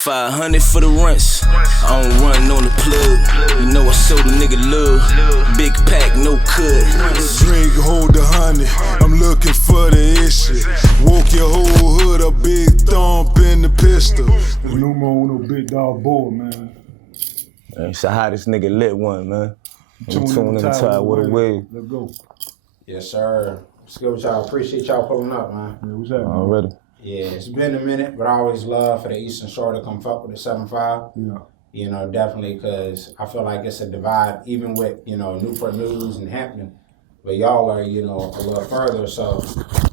500 for the runs. I don't run on the plug. You know I show the nigga love. Big pack, no cut. Drink, hold the honey. I'm looking for the issue. Woke your whole hood up, big thump in the pistol. There's no more on no PODB Boa, man. It's the hottest nigga Litt 0ne, man. Tune in the Tidewater Waves. Let's go. Yes, sir. What's good with y'all? Appreciate y'all pulling up, man. Yeah, what's happening? Already. Yeah, it's been a minute, but I always love for the Eastern Shore to come fuck with the 7-5. Yeah. You know, definitely, because I feel like it's a divide, even with, you know, Newport News and Hampton. But y'all are, you know, a little further, so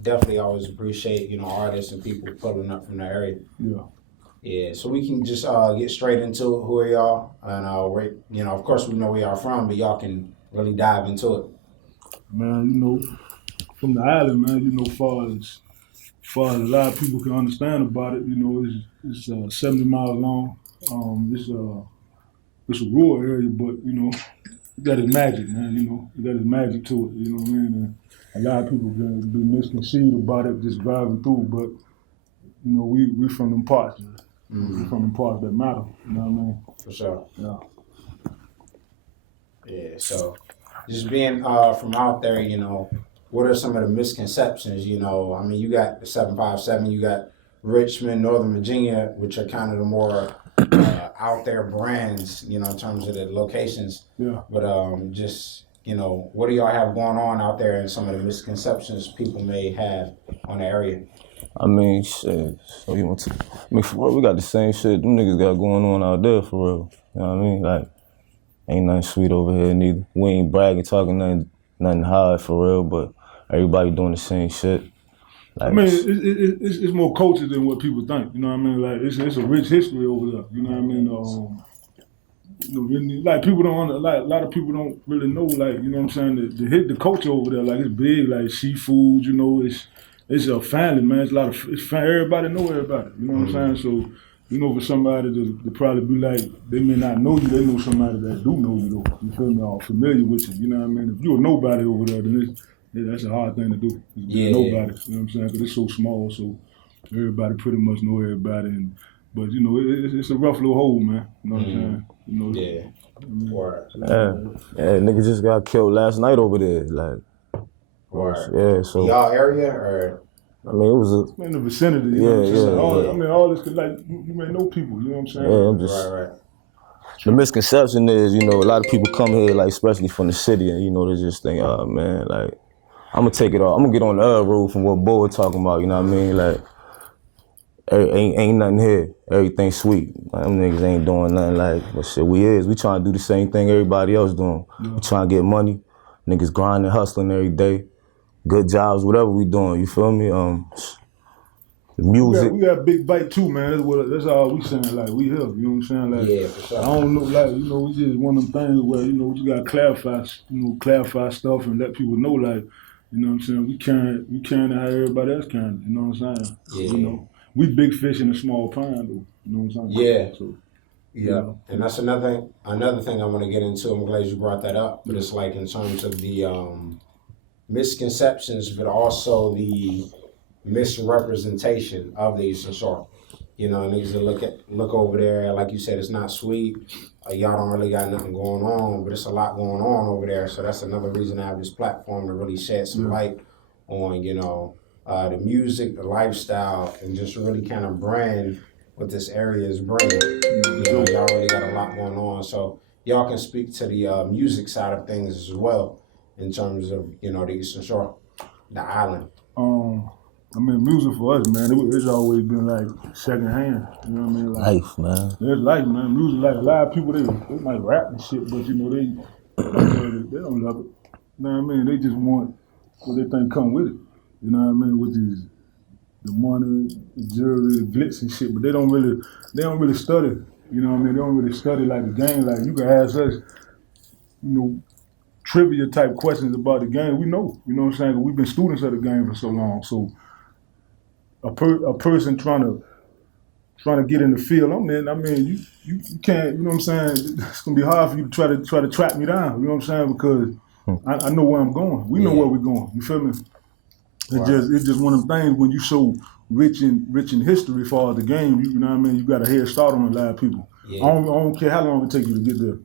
definitely always appreciate, you know, artists and people pulling up from the area. Yeah. Yeah, so we can just get straight into it. Who are y'all? And, where, you know, of course we know where y'all from, but y'all can really dive into it. Man, you know, from the island, man, you know, far as a lot of people can understand about it, you know, it's 70 miles long. It's a rural area, but, you know, it got its magic, man, you know. It got its magic to it, you know what I mean? And a lot of people can be misconceived about it just driving through, but, you know, we from them parts, man. We from them parts that matter, you know what I mean? For sure. Yeah. Yeah, so just being from out there, you know, what are some of the misconceptions, you know? I mean, you got the 757, you got Richmond, Northern Virginia, which are kind of the more out there brands, you know, in terms of the locations. Yeah. But just, you know, what do y'all have going on out there and some of the misconceptions people may have on the area? I mean, shit. So you want to? I mean, for real, we got the same shit them niggas got going on out there, for real. You know what I mean? Like, ain't nothing sweet over here neither. We ain't bragging, talking nothing hard for real, but everybody doing the same shit. Like, I mean, it's more culture than what people think. You know what I mean? Like it's a rich history over there. You know what I mean? You know, really, like people don't like a lot of people don't really know. Like, you know what I'm saying? The culture over there, like it's big. Like seafood, you know, it's a family, man. It's a lot of everybody know everybody. You know what I'm saying? So, you know, for somebody to probably be like, they may not know you, they know somebody that do know you though. You feel me? Or familiar with you. You know what I mean? If you're a nobody over there, then that's a hard thing to do. Yeah. Nobody. You know what I'm saying? Because it's so small, so everybody pretty much know everybody. But you know, it's a rough little hole, man. You know what I'm saying? You know. Yeah. Word. yeah, nigga just got killed last night over there. Like, Word. yeah, so. Y'all area or? I mean, it was in the vicinity. You know what I'm saying? I mean, all this could, like, you may know people. You know what I'm saying? Yeah, I'm just. Right. The misconception is, you know, a lot of people come here, like, especially from the city, and, you know, they just think, oh, man, like, I'm gonna take it off. I'm gonna get on the other road from what Boa talking about, you know what I mean? Like, ain't nothing here. Everything sweet. Like, them niggas ain't doing nothing like, but shit, we trying to do the same thing everybody else doing. Yeah. We trying to get money. Niggas grinding, hustling every day. Good jobs, whatever we doing, you feel me? The music. We got big bite too, man. That's all we saying, like, we here, you know what I'm saying? Like, yeah, for sure. I don't know, like, you know, it's just one of them things where, you know, you gotta clarify stuff and let people know, like, you know what I'm saying? We carrying it how everybody else carrying it, you know what I'm saying? Yeah. You know, we big fish in a small pond, though, you know what I'm saying? Yeah. So, yeah, you know. And that's another thing I want to get into. I'm glad you brought that up, but it's like in terms of the misconceptions, but also the misrepresentation of the Eastern Shore. You know, niggas that look over there, like you said, it's not sweet. Y'all don't really got nothing going on, but it's a lot going on over there. So that's another reason I have this platform to really shed some light on, you know, the music, the lifestyle, and just really kind of brand what this area is bringing. You know, y'all really got a lot going on. So y'all can speak to the music side of things as well in terms of, you know, the Eastern Shore, the island. I mean, music for us, man, it's always been like second hand. You know what I mean? Like, life, man. It's life, man. Music, like a lot of people, they might rap and shit, but you know, they don't love it. You know what I mean? They just want what they think come with it. You know what I mean? Which is the money, the jewelry, the glitz and shit. But they don't really study. You know what I mean? They don't really study like the game. Like you can ask us, you know, trivia type questions about the game. We know. You know what I'm saying? We've been students of the game for so long. So a person trying to get in the field, I mean, you can't, you know what I'm saying? It's gonna be hard for you to try to track me down, you know what I'm saying? Because I know where I'm going. We know where we're going, you feel me? It's just one of them things when you so rich in history as far as the game. You know what I mean? You got a head start on a lot of people. Yeah. I don't care how long it takes you to get there.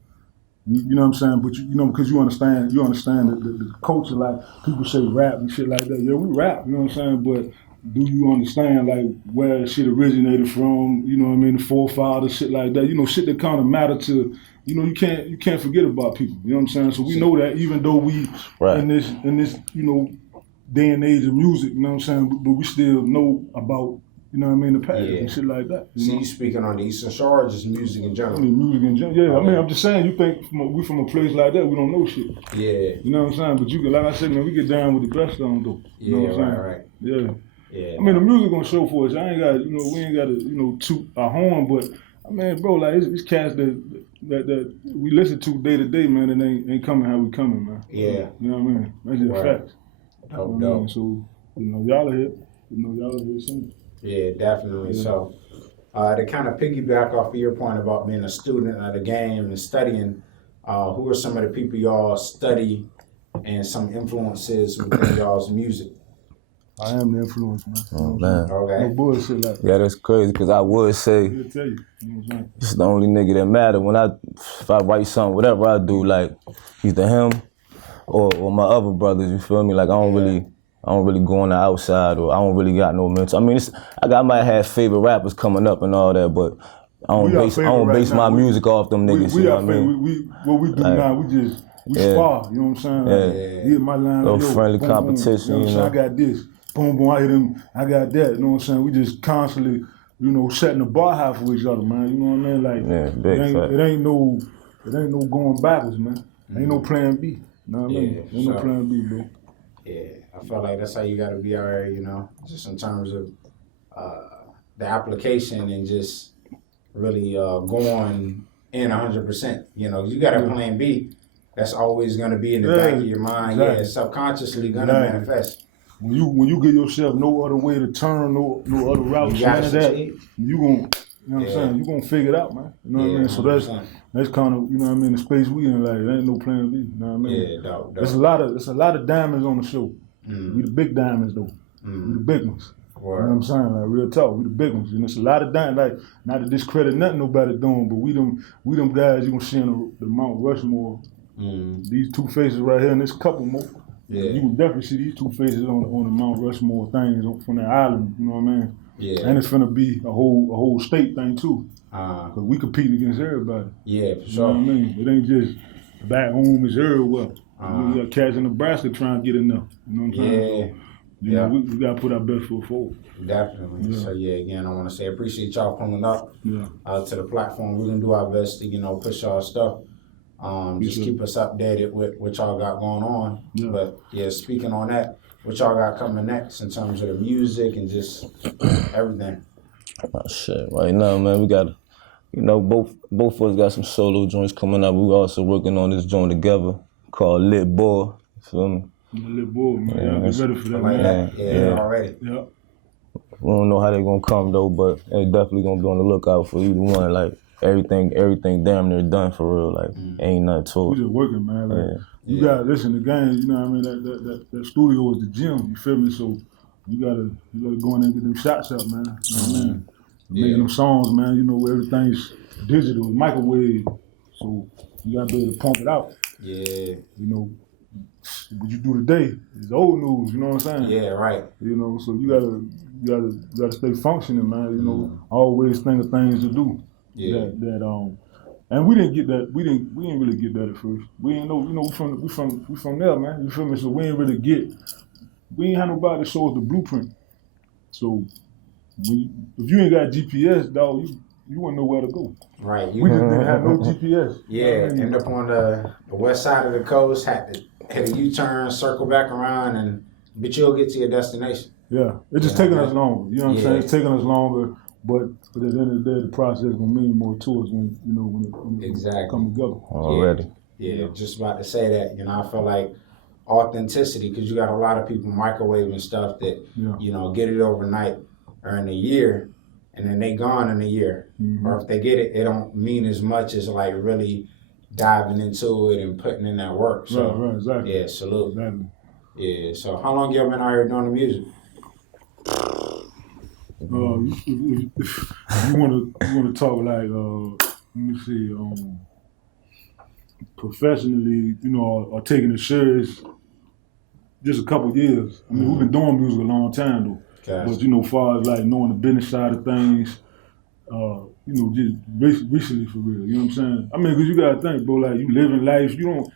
You know what I'm saying? But you know, because you understand the culture. Like people say rap and shit like that. Yeah, we rap. You know what I'm saying? But do you understand like where shit originated from? You know what I mean? The forefathers, shit like that. You know, shit that kind of matter to. You know, you can't forget about people. You know what I'm saying? So we know that even though we in this you know day and age of music. You know what I'm saying? But we still know about. You know what I mean? The past and shit like that. You speaking on the Eastern Shore or just music in general? I mean, music in general. Yeah, I mean, I'm just saying, you think we from a place like that, we don't know shit. Yeah. You know what I'm saying? But you can, like I said, man, we get down with the best of them, though. You know what I'm saying? Right. Yeah. Yeah. I mean, the music gonna show for us. I ain't got, you know, we ain't got to, you know, toot our horn, but, I mean, bro, like, it's cats that we listen to day to day, man, and ain't coming how we coming, man. Yeah. You know what I mean? That's just facts. Dope, you know what I mean? So, you know, y'all are here. You know, y'all are here soon. Yeah, definitely. Yeah. So, to kind of piggyback off of your point about being a student of the game and studying, who are some of the people y'all study and some influences within y'all's music? I am the influence, man. Oh, man. Okay. No bullshit like that. Yeah, that's crazy, because I would say I'll tell you. You know what I'm saying? it's the only nigga that matter. If I write something, whatever I do, like, either him or my other brothers, you feel me? Like, I don't really go on the outside, or I don't really got no mentor. I mean, I might have favorite rappers coming up and all that, but I don't base my music off them niggas. You know what I mean? What we do like, now, we spar. You know what I'm saying? Like, get my line. Little like, friendly boom, competition. Boom, you know what I'm saying? I got this. Boom, boom. I hit him. I got that. You know what I'm saying? We just constantly, you know, setting the bar high for each other, man. You know what I mean? Like, it ain't no going backwards, man. Ain't no plan B. You know what I mean? Ain't no plan B, bro. Yeah, I feel like that's how you got to be already, you know, just in terms of the application and just really going in 100%. You know, you got a plan B. That's always going to be in the back of your mind. Exactly. Yeah, subconsciously going to manifest. When you give yourself no other way to turn, no other route, none of that, you gonna, you know what I'm saying? You gonna figure it out, man. You know what I mean? So that's kind of, you know what I mean, the space we in, like, there ain't no plan B. You know what I mean? Yeah, dope. There's a lot of diamonds on the show. We the big diamonds though. We the big ones. You know what I'm saying? Like, real talk, we the big ones. And it's a lot of diamonds, like, not to discredit nothing nobody doing, but we them guys you gonna see on the Mount Rushmore. These two faces right here, and there's a couple more. Yeah. You can definitely see these two faces on the Mount Rushmore things from that island, you know what I mean? Yeah. And it's finna be a whole state thing too. Cause we compete against everybody. Yeah, for sure. You know what I mean? It ain't just back home, it's everywhere. We got cats in Nebraska trying to get in there. You know what I'm saying? Yeah. So, we gotta put our best foot forward. Definitely. Yeah. So again, I wanna say appreciate y'all pulling up to the platform. We're gonna do our best to, you know, push y'all stuff. Just keep us updated with what y'all got going on. Yeah. But speaking on that, what y'all got coming next in terms of the music and just everything? Oh shit! Right now, man, we got, you know, both of us got some solo joints coming up. We also working on this joint together called Litt 0ne. You feel me? Litt 0ne, man. Yeah, be ready for that, man. Yeah, already. Yeah. We don't know how they gonna come though, but they definitely gonna be on the lookout for either one. Like, everything damn near done for real. Like, ain't nothing to it. We just working, man. Like, you gotta listen to game. You know what I mean? That studio is the gym. You feel me? So you gotta go in there and get them shots up, man. You know what I mean? Making them songs, man. You know, everything's digital, microwave. So you gotta be able to pump it out. Yeah. You know, what you do today is old news. You know what I'm saying? Yeah, right. You know, so you gotta stay functioning, man. You know, always think of things to do. Yeah. And we didn't get that. We didn't really get that at first. We didn't know. You know, we from there, man. You feel me? So we ain't have nobody to show us the blueprint. So if you ain't got GPS, dog, you wouldn't know where to go. Right. We just didn't have no GPS. Yeah. End up on the west side of the coast. Had to hit a U-turn, circle back around, but you'll get to your destination. Yeah. It's just taking us longer. You know what I'm saying? It's taking us longer. But at the end of the day, the process is gonna mean more to us when it come together. Already. Yeah, just about to say that. You know, I feel like authenticity, because you got a lot of people microwaving stuff that you know, get it overnight or in a year, and then they gone in a year. Or if they get it, it don't mean as much as like really diving into it and putting in that work. So right, exactly. Yeah, salute. Exactly. Yeah. So how long y'all been out here doing the music? If you wanna talk like let me see, professionally, or taking it serious, just a couple years. I mean, we've been doing music a long time though. Gotcha. But far as like knowing the business side of things, just recently for real. You know what I'm saying? I mean, cause you gotta think, bro. Like you living life, you don't,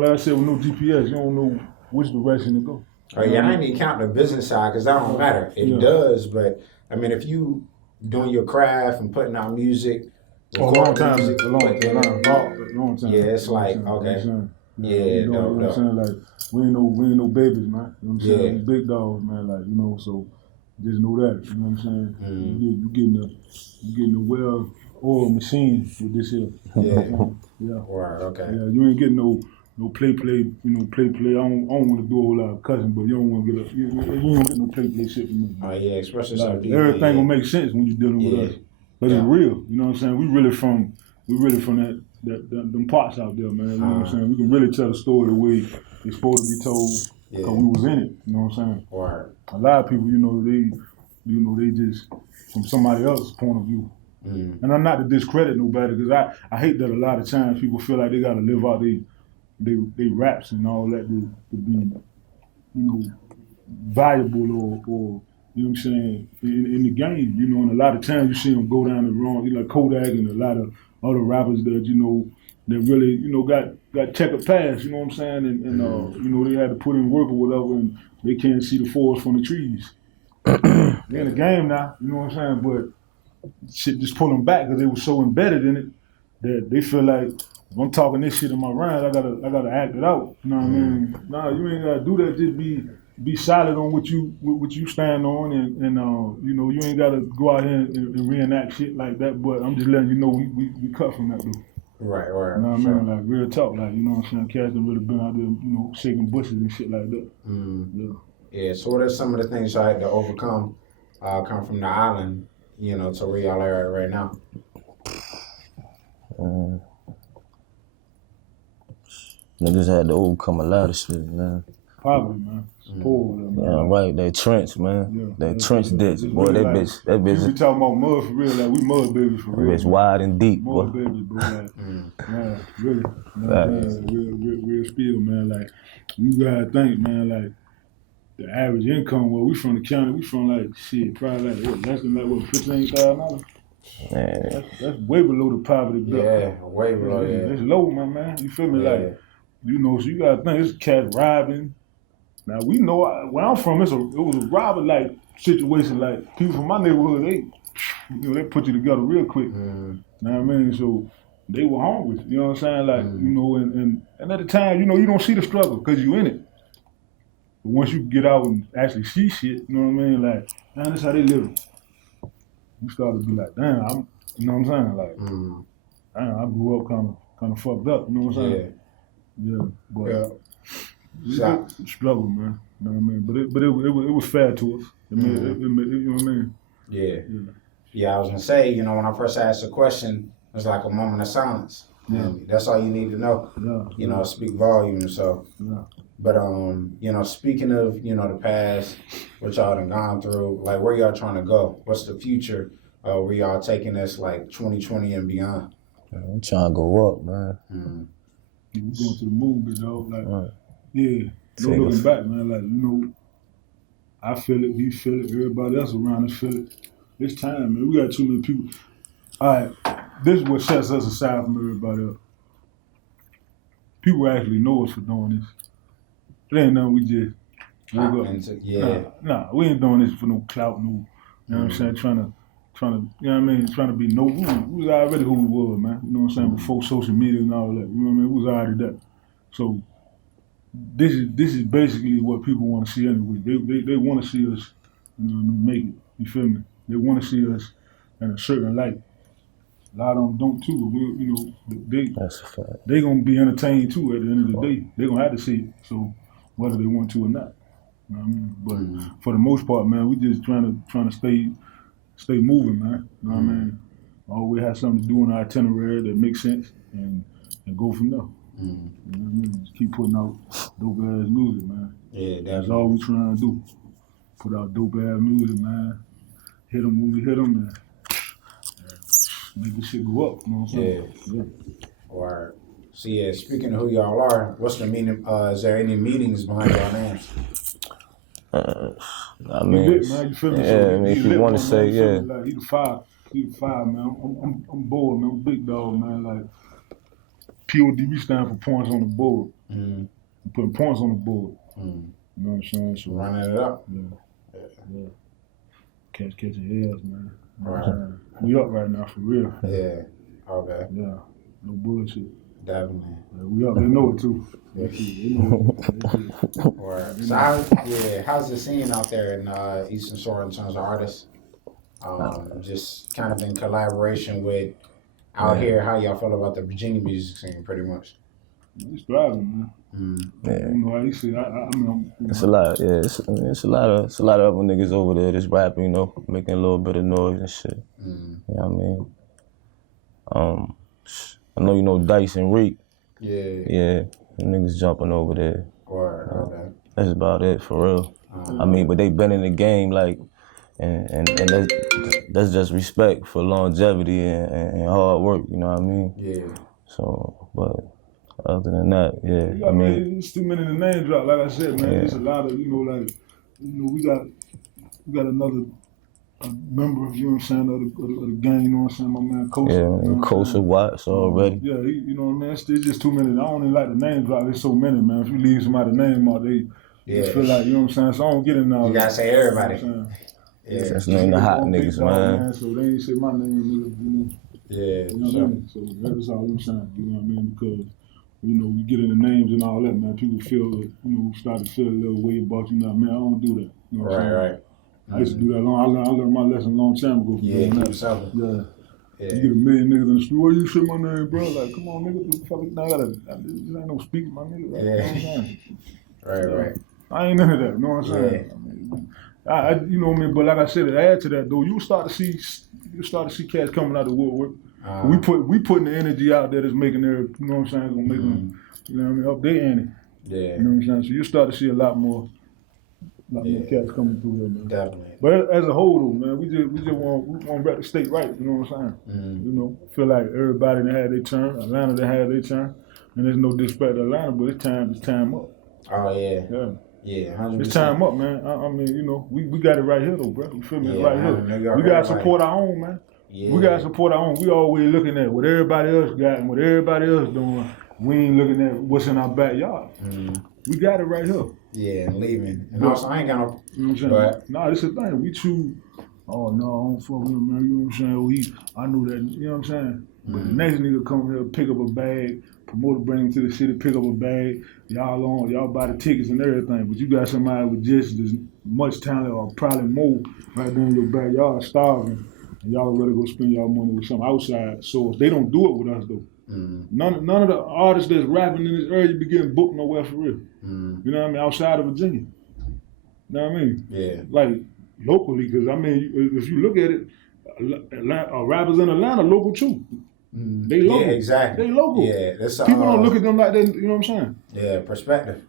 like I said, with no GPS, you don't know which direction to go. Oh yeah, I ain't even count the business side because that don't matter. It does, but I mean, if you doing your craft and putting out music, A long time. Yeah, it's like okay. You know what I'm saying? Like we ain't no babies, man. You know what I'm saying? We big dogs, man. Like so just know that. You know what I'm saying? You getting a well-oiled machine with this here. Yeah. Right. Okay. Yeah. You ain't getting no play. Play. I don't want to do a whole lot of cussing, but you don't want to get you don't get no play shit from me. Oh yeah, especially like, some everything gonna make sense when you're dealing with us. But it's real. You know what I'm saying? We really from them parts out there, man. You know what I'm saying? We can really tell the story the way it's supposed to be told because we was in it. You know what I'm saying? Right. A lot of people, they just from somebody else's point of view. And I'm not to discredit nobody because I hate that a lot of times people feel like they gotta live out they raps and all that to be, valuable or you know what I'm saying, in the game, and a lot of times you see them go down the wrong, like Kodak and a lot of other rappers that, that really, got checkered past, you know what I'm saying, and they had to put in work or whatever and they can't see the forest from the trees. They're in the game now, you know what I'm saying, but shit just pull them back because they were so embedded in it that they feel like, if I'm talking this shit in my rhymes, I gotta act it out, you know what I mean? Nah, you ain't gotta do that, just be solid on what you stand on, and you ain't gotta go out here and reenact shit like that. But I'm just letting you know we cut from that though. Right. You know what I mean? Like real talk, like you know what I'm saying. Cats done really been out there, shaking bushes and shit like that. Yeah. So what are some of the things y'all had to overcome, come from the island, to where y'all are at right now? Niggas had to overcome a lot of shit, man. Poverty, man. Poor, man. Yeah, right. They trench, man. They trench ditch. Boy, really that bitch. We talking about mud for real, like we mud babies for real. It's wide and deep, boy. Mud babies, bro. Like, yeah, really. Real spiel, man. Like, you gotta think, man, like, the average income, we from the county, we from like, shit, probably like, less than like, $15,000? Man. That's way below the poverty bill. Yeah, way below, It's low, my man. You feel me? Like, so you gotta think, it's cat robbing. Now we know where I'm from. It was a robber like situation. Like people from my neighborhood, they put you together real quick. You know what I mean? So they were hungry. You know what I'm saying? Like and at the time, you don't see the struggle because you in it. But once you get out and actually see shit, you know what I mean? Like, man, that's how they live. You start to be like, damn, you know what I'm saying? Like, damn, I grew up kind of fucked up. You know what I'm saying? Yeah, but. Struggle, man. You know what I mean? But it was fair to us. You know what I mean? Yeah, I was gonna say, when I first asked the question, it was like a moment of silence. That's all you need to know. Speak volume. So, but speaking of the past, what y'all done gone through, like where y'all trying to go? What's the future? Where y'all taking this like 2020 and beyond? I'm trying to go up, man. We going to the moon, big dog. Like. Yeah, no looking back, man. Like, I feel it, he feel it, everybody else around us feel it. It's time, man. We got too many people. All right, this is what sets us aside from everybody else. People actually know us for doing this. It ain't nothing we just woke up. Nah, we ain't doing this for no clout, no, you know what I'm saying, trying to, you know what I mean, trying to be we was already who we were, man. You know what I'm saying, before social media and all that. You know what I mean, we was already that. So, this is basically what people want to see anyway. They want to see us, make it. You feel me? They want to see us in a certain light. A lot of them don't too, but they gonna be entertained too at the end of the day. They gonna have to see it. So whether they want to or not, you know what I mean. But for the most part, man, we just trying to stay moving, man. You know what I mean? Always have something to do in our itinerary that makes sense, and go from there. You know what I mean? Just keep putting out dope ass music, man. Yeah, that's all we trying to do. Put out dope ass music, man. hit them when we hit them, and make this shit go up. You know what I'm saying? Yeah. Or so yeah. Speaking of who y'all are, what's the meaning? Is there any meanings behind y'all names? I mean, Lit, man, you feel me? yeah, So I mean, he if you lit want one, to say, man, you feel yeah. me? Like, he the five, man. I'm bored, man. I'm a big dog, man. Like, PODB stand for points on the board. Mm-hmm. I'm putting points on the board. Mm-hmm. You know what I'm saying? So, running it up. Yeah. Catching L's, man. You know what Right. I'm saying? We up right now, for real. Yeah. Okay. Yeah. No bullshit. Definitely. Yeah, we up. They know it, too. Yeah. They know it. Right. So how's the scene out there in Eastern Shore in terms of artists? Just kind of in collaboration with out here, how y'all feel about the Virginia music scene, pretty much? It's thriving, man. Yeah. I don't know how you see it. I mean, It's a lot, yeah. It's a lot of other niggas over there that's rapping, you know, making a little bit of noise and shit. Mm. You know what I mean? I know you know Dice and Reek. Yeah. Yeah, them niggas jumping over there. Okay. That's about it, for real. I mean, but they been in the game, like, and that's just respect for longevity and hard work, you know what I mean? Yeah. So, but other than that, yeah, yeah, I mean, it's too many to name drop. Like I said, man, Yeah. it's a lot of, we got another member, you know what I'm saying, of the gang, you know what I'm saying, my man Kosa. yeah, you know what I'm Kosa saying? Watts already. Yeah, you know what I mean? It's just too many. I don't even like the name drop. There's so many, man. If you leave somebody's name out, they feel like, you know what I'm saying? So I don't get in all You that. gotta say everybody. You know what I'm saying? Yeah. That's name the hot They all big niggas, dog, man. So they ain't say my name, nigga, you know. Yeah. You know what I mean? So that's all I'm saying, you know what I mean? Because, you know, we get into names and all that, man. People start to feel a little way about you now. Man, I don't do that. You know what I'm saying? Right. I used to do that long. I learned my lesson a long time ago. Yeah, doing keep that. it simple. Yeah. Yeah. You get a million niggas in the street. Why you say my name, bro? Like, come on, nigga. This ain't no speak, my nigga. Like, Yeah. you know what I'm saying? Right. I ain't into that. You know what I'm saying? Yeah. I mean, you know what I mean? But like I said, to add to that though, you start to see cats coming out of the woodwork. We putting the energy out there that's making their, you know what I'm saying, gonna make them, you know what I mean, up their ante. Yeah. You know what I'm saying? So you start to see a lot more cats coming through here, man. Definitely. But as a whole though, man, we just want to rep the state right, you know what I'm saying? Mm-hmm. You know, feel like everybody that had their turn, Atlanta that had their turn, and there's no disrespect to Atlanta, but it's time up. Oh yeah. Yeah. Yeah, 100%. It's time up, man. I mean, you know, we got it right here though, bro. You feel me? Yeah, Right man, here. We gotta support our own, man. Yeah. We gotta support our own. We always looking at what everybody else got and what everybody else doing. We ain't looking at what's in our backyard. Mm-hmm. We got it right here. Yeah, and leaving. And also, I ain't got no. You know what I'm saying? But Nah, this is the thing. We choose. Oh no, I don't fuck with him, man. You know what I'm saying? I knew that. You know what I'm saying? But the next nigga come here, pick up a bag, promoter bring him to the city, pick up a bag. Y'all buy the tickets and everything. But you got somebody with just as much talent or probably more right there in your backyard starving. And y'all rather go spend y'all money with some outside source. They don't do it with us though. None of the artists that's rapping in this area be getting booked nowhere for real. You know what I mean? Outside of Virginia. You know what I mean? Yeah. Like locally, because I mean, if you look at it, rappers in Atlanta local too. They local. Yeah, exactly. They local. Yeah, that's People don't look at them like that. You know what I'm saying? Yeah, perspective.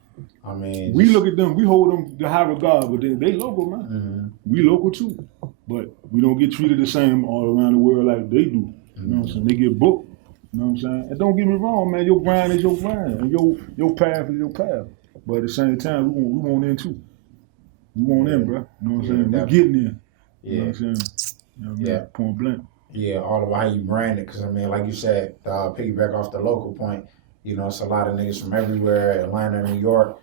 I mean, We look at them. We hold them to high regard, but they local, man. We local too, but we don't get treated the same all around the world like they do. You know what I'm saying? They get booked. You know what I'm saying? And don't get me wrong, man. Your grind is your grind, and your path is your path. But at the same time, we want in too. We want in, bro. You know what I'm saying? We getting in. You know what I'm saying? You know what I mean? Point blank. Yeah, all about how you brand it. Because, I mean, like you said, piggyback off the local point, you know, it's a lot of niggas from everywhere, Atlanta, New York,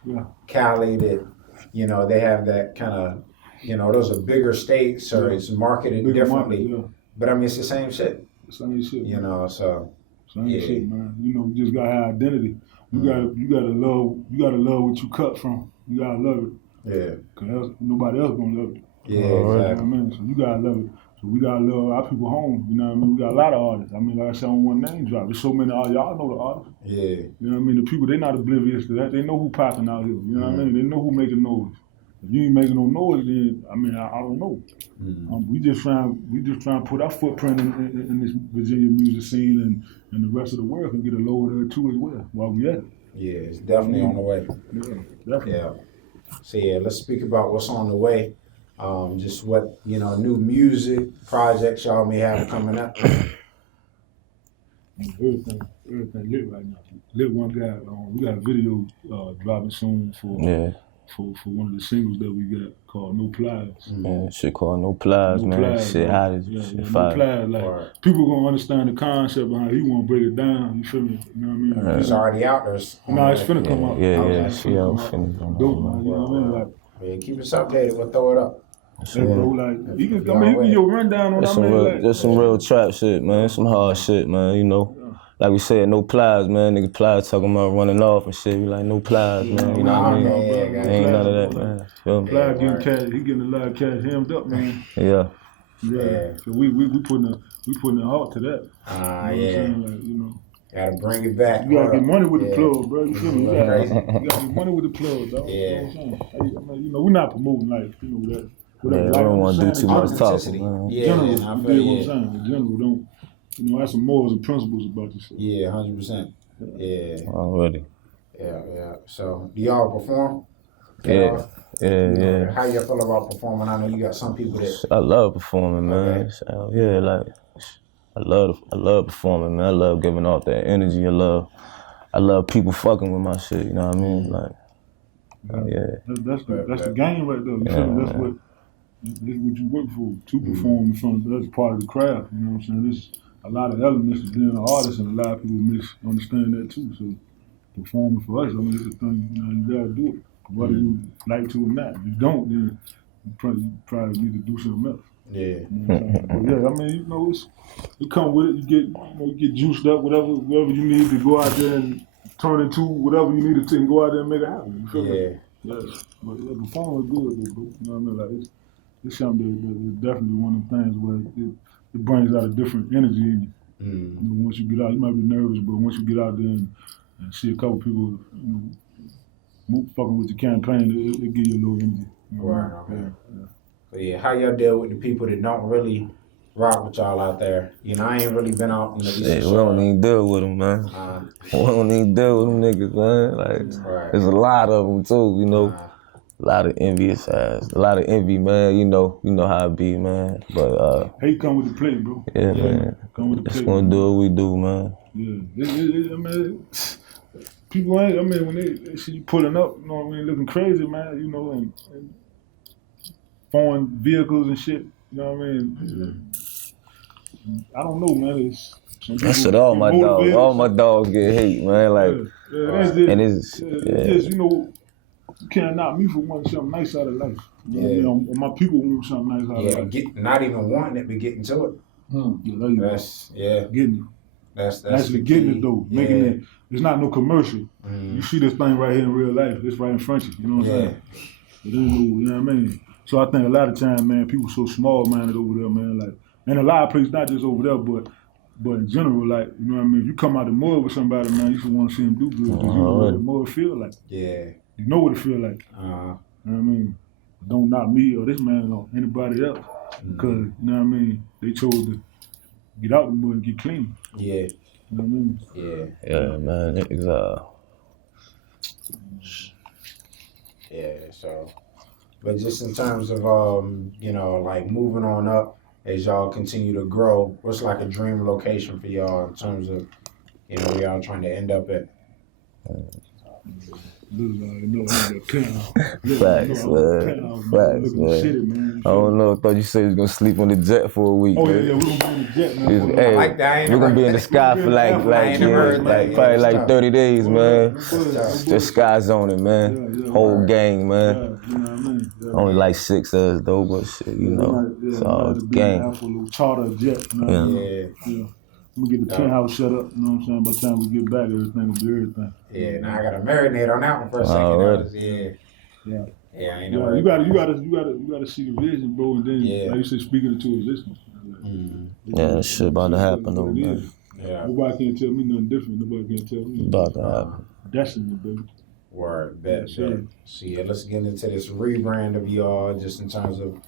Cali, that, you know, they have that kind of, you know, those are bigger states, so it's marketed Bigger differently. market, But, I mean, it's the same shit. Same shit. You know, so. Same shit, man. You know, you just gotta have identity. You gotta love what you cut from. You gotta love it. Yeah. Cause nobody else gonna love it. Yeah, You know what I exactly. mean? So you gotta love it. So we gotta love our people home. You know what I mean? We got a lot of artists. I mean, like I said, I don't want name drop. There's so many y'all know the artists. Yeah. You know what I mean? The people, they not oblivious to that. They know who popping out here. You know what I mean? They know who making noise. If you ain't making no noise, then I mean, I don't know. We just trying to put our footprint in this Virginia music scene, and the rest of the world can get a load of it too as well while we at it. Yeah, it's definitely on the way. Yeah, definitely. Yeah. So, yeah, let's speak about what's on the way. Just what, new music projects y'all may have coming up. Everything lit right now. Lit one guy. We got a video dropping soon for one of the singles that we got called No Plies. Yeah, shit called No Plies, man. Plies, shit hot as yeah, shit No fire. Plies, like people gonna understand the concept behind it. He wanna break it down. You feel me? You know what I mean? It's already out there. No, it's finna come out. Yeah, It's finna come out. Dope, man. You know what I mean? Like, yeah, keep us updated. We'll throw it up. hey, bro, like you can your rundown on that, Just some real trap shit, man. Some hard shit, man. You know. Like we said, no plies, man. Nigga plies talking about running off and shit. We like, no plies, man. You know what I mean? Ain't none of that, man. Feel me? Plies getting cash, he getting a lot of cash hemmed up, man. Yeah. So we putting a halt to that. You know what I'm saying? Like, you know. Gotta bring it back. You gotta get money with the plug, bro. You feel me? You gotta Crazy. get money with the plug, dog. Yeah. You know what I'm saying? You know, we're not promoting life, you know that. Yeah, I don't want to do too much talking, man. In general, you know what I'm saying? In general, don't. You know, have some morals and principles about this shit. Yeah, 100%. Yeah. Already. Yeah. So, do y'all perform? Yeah. How you feel about performing? I know you got some people that. I love performing, man. Okay. So, yeah, like I love performing, man. I love giving off that energy. I love people fucking with my shit. You know what I mean? Like, That's the game right there. You feel me? That's what you work for to perform in front of. That's part of the craft. You know what I'm saying? There's a lot of elements to being an artist, and a lot of people misunderstand that too. So performing for us, I mean, it's a thing. You gotta do it, whether you like to or not. If you don't, then you probably need to do something else. Yeah. You know what I'm saying? But yeah, I mean, you know, it come with it. You get juiced up, whatever you need to go out there and turn into whatever you need to and go out there and make it happen. You feel me? Yeah. But performing is good, bro. You know what I mean? Like it's something that's definitely one of the things where it brings out a different energy in you. You know, once you get out, you might be nervous, but once you get out there and see a couple people, fucking with your campaign, it give you a little energy. You know? Right. Okay. How y'all deal with the people that don't really rock with y'all out there? You know, I ain't really been out in the shit, we don't even deal with them, man. We don't even deal with them niggas, man. Like, there's a lot of them too, you know. A lot of envious ass, a lot of envy, man. You know how it be, man. But hate come with the play, bro. Yeah, man. Come with the Just play. gonna do what we do, man. Yeah, I mean, people ain't. I mean, when they see you pulling up, you know what I mean, looking crazy, man. You know, and foreign vehicles and shit. You know what I mean? I don't know, man. That shit, all my dogs get hate, man. Like, that's it. And it's just, you know. You can't knock me for wanting something nice out of life. You know, my people want something nice out of life. Not even wanting it, but getting to it. Getting it. That's actually getting it though. Making it. It's not no commercial. You see this thing right here in real life. It's right in front of you. You know what I'm saying? It ain't no, you know what I mean? So I think a lot of times, man, people so small-minded over there, man. Like, and a lot of places, not just over there, but in general, like, you know what I mean? If you come out the mud with somebody, man, you should want to see them do good. Because you know what the mud feel like. Yeah. You know what it feel like. You know what I mean? Don't knock me or this man or anybody else. Because, you know what I mean, they chose to get out the mud and get clean. Yeah. You know what I mean? Yeah, man. Exactly. Yeah, so. But just in terms of, you know, like moving on up as y'all continue to grow, what's like a dream location for y'all in terms of, you know, where y'all trying to end up at? Facts, man. I don't know. I thought you said you was gonna sleep on the jet for a week. Oh yeah, we're gonna be on the jet, man. Hey, like that. We're gonna be in the sky for like 30 days, man. Just sky zoning, man. Whole gang, man. Only like 6 of us though, but shit, you know, it's all gang. Charter jet, yeah. I'm gonna get the penthouse set up, you know what I'm saying? By the time we get back, everything will be everything. Yeah, now I gotta marinate on that one for a second. Yeah, I ain't know. You gotta see the vision, bro, and then like you said, speaking it to existence. Yeah, that shit about to happen though, man. Yeah. Nobody can tell me nothing different. Nobody can tell me. About to happen. Destiny, baby. Word, bet. So yeah, let's get into this rebrand of y'all, just in terms of,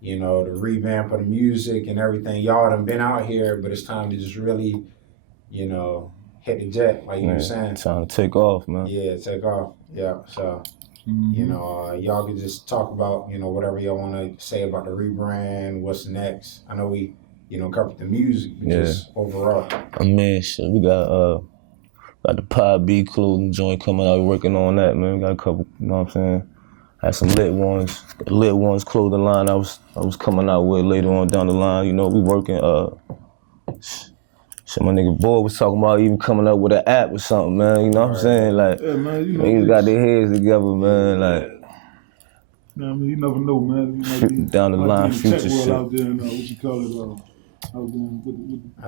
you know, the revamp of the music and everything. Y'all done been out here, but it's time to just really, you know, hit the jet, like you were saying. Time to take off, man. Yeah, take off. Yeah, so. You know, y'all can just talk about, you know, whatever y'all want to say about the rebrand, what's next. I know we, you know, covered the music, but just overall. I mean, shit, we got the PODB clothing joint coming out. We're working on that, man. We got a couple, you know what I'm saying? Had some Litt 0ne's clothing line I was coming out with later on down the line. You know, we working, shit, my nigga Boy was talking about even coming up with an app or something, man. You know what I'm saying? Like, yeah, man, you know, niggas got their heads together, man. Like, I mean, you never know, man. You might be, down the line, be in the future tech world shit. out there, and what you call it, out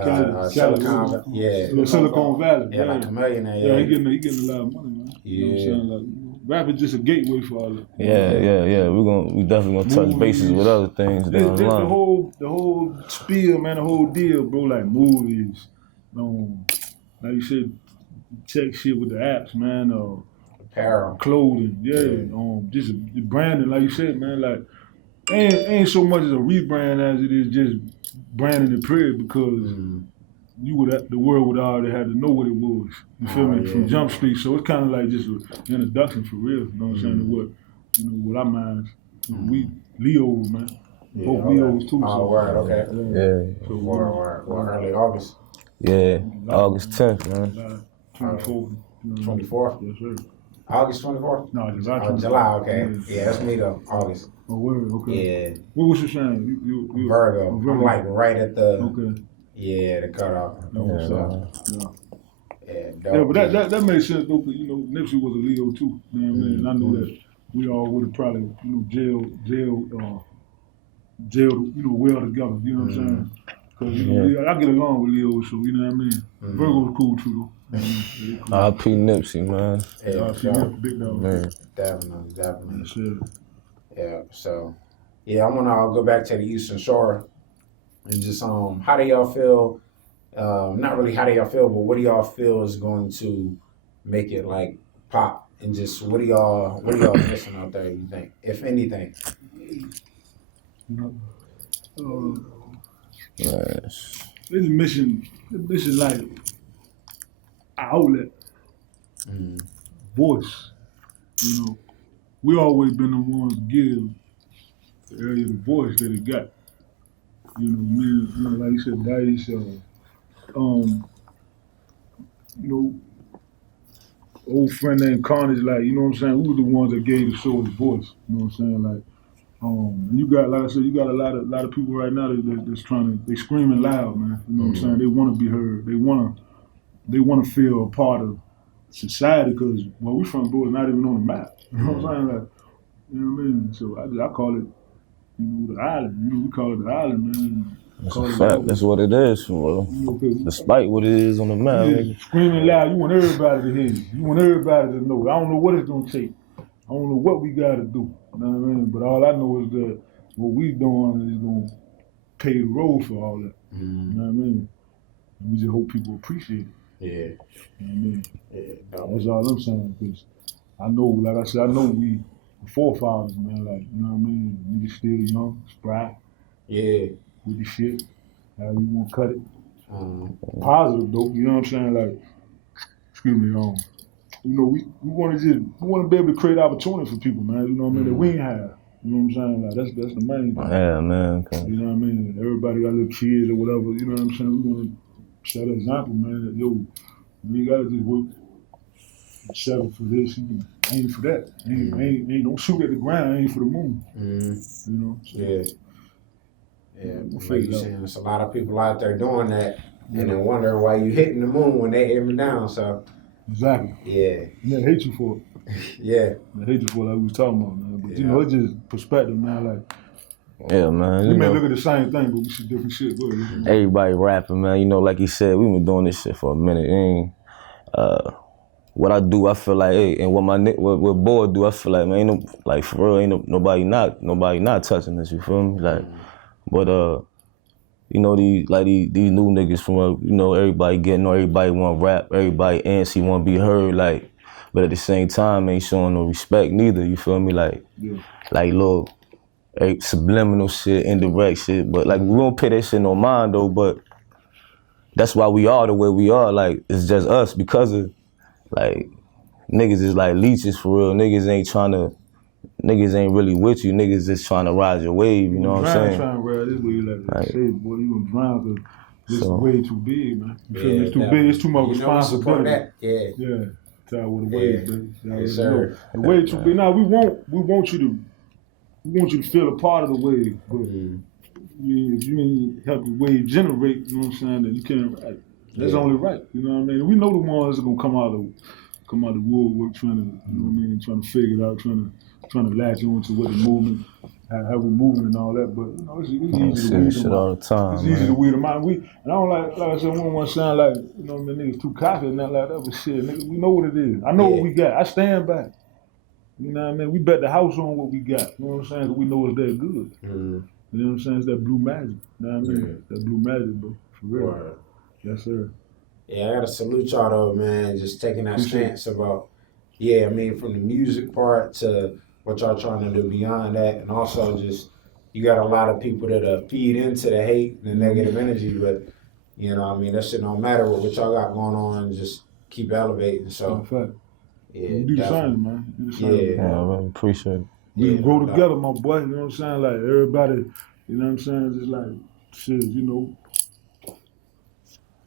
there with Silicon Valley. Yeah, like a millionaire. Yeah, he getting a lot of money, man. You know what I'm saying? Like, rap is just a gateway for all that. Yeah. We definitely gonna touch bases with other things down the line. The whole spiel, man, the whole deal, bro. Like movies, like you said, check shit with the apps, man. Apparel, clothing, just branding, like you said, man. Like ain't so much as a rebrand as it is just branding the period, because the world would already have to know what it was. You feel me? From Jump Street. So it's kind of like just an introduction for real. You know what I'm saying? To what our minds. We Leos, man. Both Leos too. Oh, word, okay. So word. Early August. Yeah, August 10th, man. 24th. 24th? Yes, sir. August 24th? No, July 24th. Oh, July, okay. Yeah, that's me though, August. Oh, word, okay. Yeah. What was your sign? You Virgo. I'm like right at the, the cutoff. Yeah, but that makes sense though, because, you know, Nipsey was a Leo too. You know what I mean? And I know that we all would have probably, you know, jailed, you know, well together. You know what I'm saying? Because, you know, I get along with Leo, so, you know what I mean? Virgo's cool too, though. R.I.P. Nipsey, man. Yeah, big dog. Man. Definitely. Sure. Yeah, so, I want to go back to the Eastern Shore and just, how do y'all feel, not really how do y'all feel, but what do y'all feel is going to make it, like, pop? And just what are y'all missing out there, you think, if anything? It's missing like an outlet, voice. You know, we always been the ones to give the area the voice that it got. You know, man, you know, like you said, Dice, you know, old friend named Carnage, like, you know what I'm saying? We were the ones that gave the show its voice. You know what I'm saying? Like, you got, like I said, you got a lot of people right now that's they screaming loud, man. You know what I'm saying? They want to be heard. They want to feel a part of society, because where we from, bro, is not even on the map. You know what I'm saying? Like, you know what I mean? So I call it, you know, the island. You know, we call it the island, man. That's a fact. That's what it is, bro. You know, despite what it is on the map. Screaming loud, you want everybody to hear you. You want everybody to know. I don't know what it's gonna take. I don't know what we gotta do. You know what I mean? But all I know is that what we doing is gonna pay the road for all that. You know what I mean? And we just hope people appreciate it. Yeah. You know what I mean? Yeah. That's all I'm saying, because I know, like I said, I know we forefathers, man, like, you know what I mean? Niggas still young, spry. Yeah. With the shit, how you want to cut it. Positive though, you know what I'm saying? Like, excuse me, you know, we want to be able to create opportunity for people, man. You know what I mean? That we ain't have. You know what I'm saying? Like, that's the main thing. Yeah, man. Okay. You know what I mean? Everybody got little kids or whatever. You know what I'm saying? We want to set an example, man. That, yo, you ain't gotta just work, settle for this. You can aim for that. Ain't don't shoot at the ground. Aim for the moon. You know? So, yeah, like you saying, there's a lot of people out there doing that, and then wondering why you hitting the moon when they aiming down. So exactly. Yeah. And they hate you for it. Yeah. They hate you for it, like we was talking about, man. But you know, it's just perspective, man. Like, yeah, man. We may look at the same thing, but we see different shit. Go ahead. Everybody rapping, man. You know, like you said, we've been doing this shit for a minute. And what I do, I feel like, hey, and what Boy do, I feel like, man, like for real, ain't nobody not touching this. You feel me? Like. But you know, these new niggas from you know, everybody getting on, everybody want to rap, everybody antsy, want to be heard, like, but at the same time ain't showing no respect neither. You feel me? Like, like little subliminal shit, indirect shit. But like, we don't pay that shit no mind though. But that's why we are the way we are. Like, it's just us because of, like, niggas is like leeches for real. Niggas ain't really with you. Niggas just trying to ride your wave, you know what I'm saying? Trying to ride this wave like Right. say, boy, you gonna drown because this is way too big, man. You feel me? It's too definitely. big, it's too much You know, support responsibility. that. Yeah. Yeah. Tidewater Waves, baby. Yes, sir. The wave too big. Now we want you to feel a part of the wave, but if you ain't help the wave generate, you know what I'm saying, then you can't ride it. That's only right, you know what I mean? We know the ones that are gonna come out of the woodwork trying to, you know what I mean, trying to figure it out, trying to latch on to what the movement, how we moving and all that, but you know, it's easy to weed Shit them all out. the time, It's man. easy to weed them out. And I don't like I said, we don't want to sound like, you know what I mean, niggas too cocky and nothing like that, but shit, nigga, we know what it is. I know what we got. I stand back. You know what I mean? We bet the house on what we got. You know what I'm saying? 'Cause we know it's that good. You know what I'm saying? It's that blue magic. You know what I mean? That blue magic, bro. For real. Word. Yes, sir. Yeah, I gotta salute y'all though, man. Just taking that stance about, I mean, from the music part to what y'all trying to do beyond that, and also just you got a lot of people that feed into the hate and the negative energy, but you know, I mean, that shit don't matter what y'all got going on. Just keep elevating. So, fact. yeah, You do the same, man. You do the same. Yeah, I really appreciate it. We grow together, my boy. You know what I'm saying? Like everybody, you know what I'm saying? Just like shit, you know.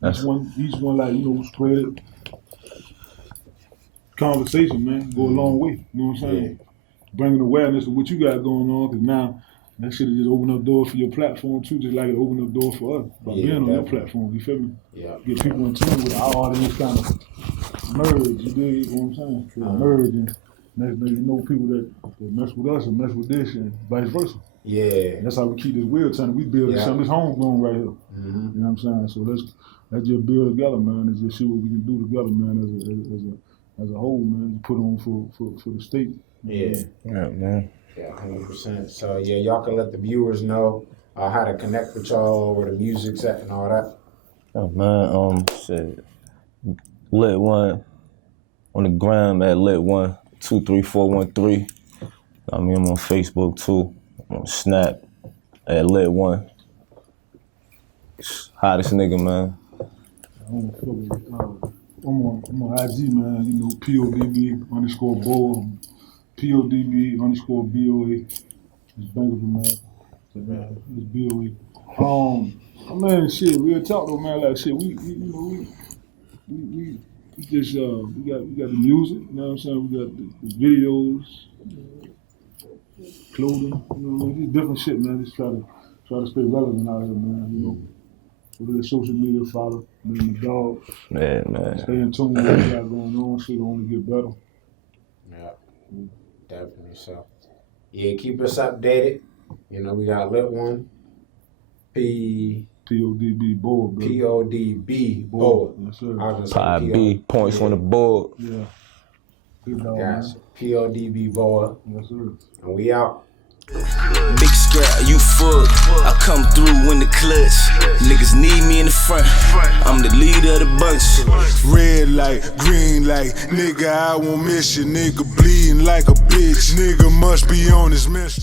Each one, like, you know, spread it. Conversation, man, go a long way. You know what I'm saying? Bringing awareness to what you got going on, because now that shit just open up doors for your platform too, just like it opened up doors for us by being on your platform. You feel me? Yeah. Get people in tune with our audience, kind of merge. You dig what I'm saying? Merge, and next thing you know, people that mess with us and mess with this, and vice versa. Yeah. That's how we keep this wheel turning. We build something that's homegrown right here. You know what I'm saying? So let's just build together, man, and just see what we can do together, man, as a whole, man. Put on for the state. Yeah, man. Yeah, 100%. So yeah, y'all can let the viewers know how to connect with y'all, where the music's at, and all that. Oh man, shit. Litt 0ne on the gram at Litt 0ne 23413. I mean, I'm on Facebook too. I'm on Snap at Litt 0ne. Hottest nigga, man. I'm on IG, man. You know, PODB _ Boa, PODB _ BOA. It's bankable, man. It's BOA. I mean, shit, real talk though, man. Like shit, we just we got the music. You know what I'm saying? We got the videos, clothing. You know what I mean? Just different shit, man. Just try to stay relevant out here, man. You know. Whether it's social media follow, me and the dog. Yeah, man. Stay in tune with what we got going on. Shit only get better. Yeah, definitely so. Yeah, keep us updated. You know, we got Litt 0ne, PODB Boa, bro. PODB Boa. Yes, sir. PODB points on the board. Yeah. Good dog, Guys, man. PODB Boa. Yes, sir. And we out. Big scrap, you fuck. I come through in the clutch. Niggas need me in the front. I'm the leader of the bunch. Red light, green light, nigga, I won't miss you. Nigga bleeding like a bitch. Nigga must be on his mission.